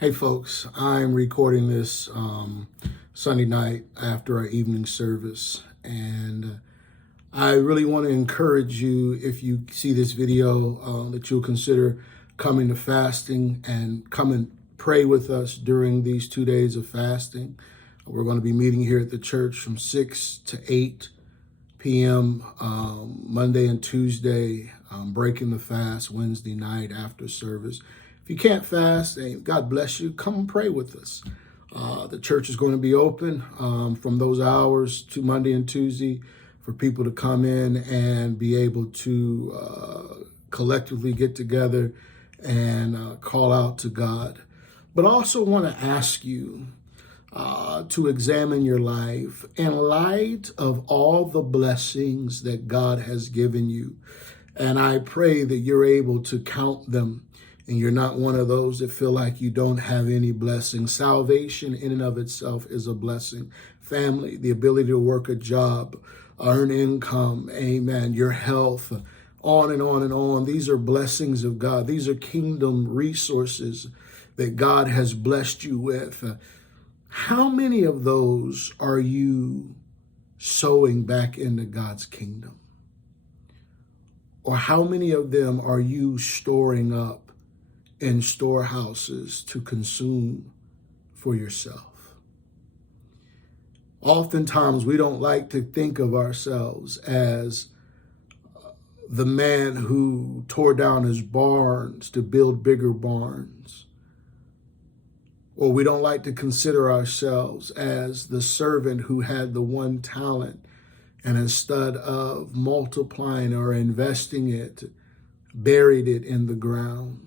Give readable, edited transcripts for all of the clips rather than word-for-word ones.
Hey folks, I'm recording this Sunday night after our evening service, and I really want to encourage you, if you see this video, that you'll consider coming to fasting and come and pray with us during these 2 days of fasting. We're going to be meeting here at the church from 6 to 8 p.m. Monday and Tuesday, breaking the fast Wednesday night after service. If you can't fast, God bless you, come and pray with us. The church is going to be open from those hours to Monday and Tuesday for people to come in and be able to collectively get together and call out to God. But I also want to ask you to examine your life in light of all the blessings that God has given you. And I pray that you're able to count them and you're not one of those that feel like you don't have any blessings. Salvation in and of itself is a blessing. Family, the ability to work a job, earn income, amen, your health, on and on and on. These are blessings of God. These are kingdom resources that God has blessed you with. How many of those are you sowing back into God's kingdom? Or how many of them are you storing up in storehouses to consume for yourself? Oftentimes, we don't like to think of ourselves as the man who tore down his barns to build bigger barns. Or we don't like to consider ourselves as the servant who had the one talent and instead of multiplying or investing it, buried it in the ground.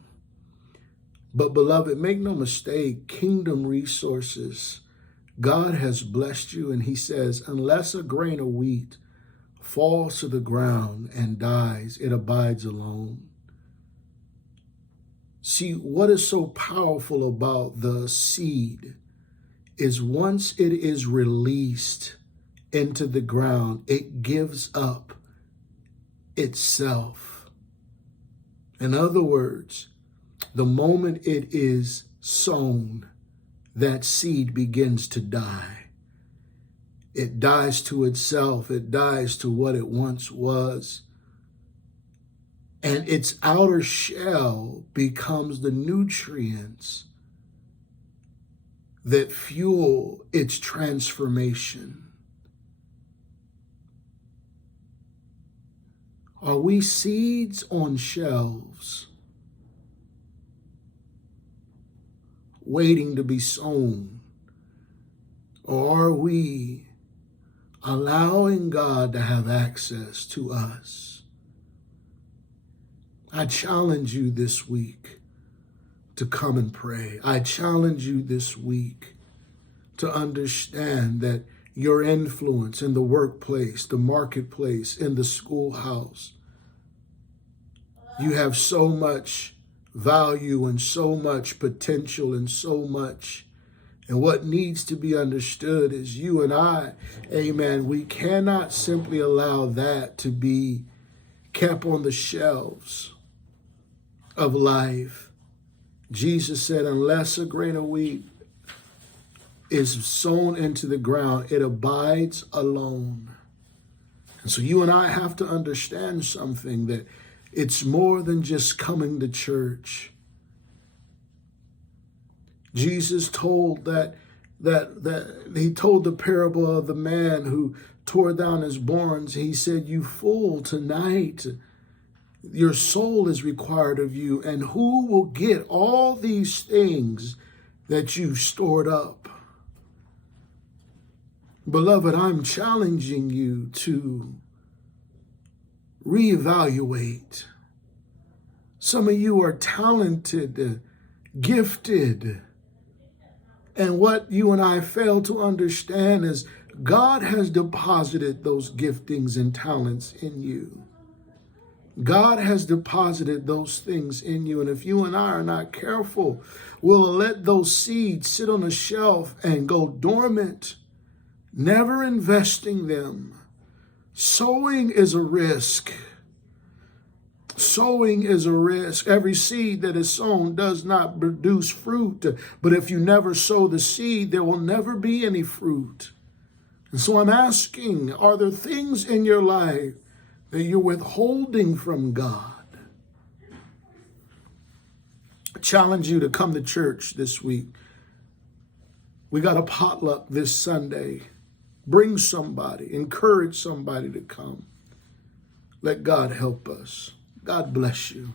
But beloved, make no mistake, kingdom resources, God has blessed you, and he says, unless a grain of wheat falls to the ground and dies, it abides alone. See, what is so powerful about the seed is once it is released into the ground, it gives up itself. In other words, the moment it is sown, that seed begins to die. It dies to itself. It dies to what it once was. And its outer shell becomes the nutrients that fuel its transformation. Are we seeds on shelves waiting to be sown? Or are we allowing God to have access to us? I challenge you this week to come and pray. I challenge you this week to understand that your influence in the workplace, the marketplace, in the schoolhouse, you have so much value and so much potential and so much. And what needs to be understood is you and I, amen, we cannot simply allow that to be kept on the shelves of life. Jesus said, unless a grain of wheat is sown into the ground, it abides alone. And so you and I have to understand something, that it's more than just coming to church. Jesus told that he told the parable of the man who tore down his barns. He said, you fool, tonight your soul is required of you, and who will get all these things that you've stored up? Beloved, I'm challenging you to reevaluate. Some of you are talented, gifted, and what you and I fail to understand is God has deposited those giftings and talents in you. God has deposited those things in you. And if you and I are not careful, we'll let those seeds sit on a shelf and go dormant, never investing them. Sowing is a risk. Sowing is a risk. Every seed that is sown does not produce fruit. But if you never sow the seed, there will never be any fruit. And so I'm asking, are there things in your life that you're withholding from God? I challenge you to come to church this week. We got a potluck this Sunday. Bring somebody, encourage somebody to come. Let God help us. God bless you.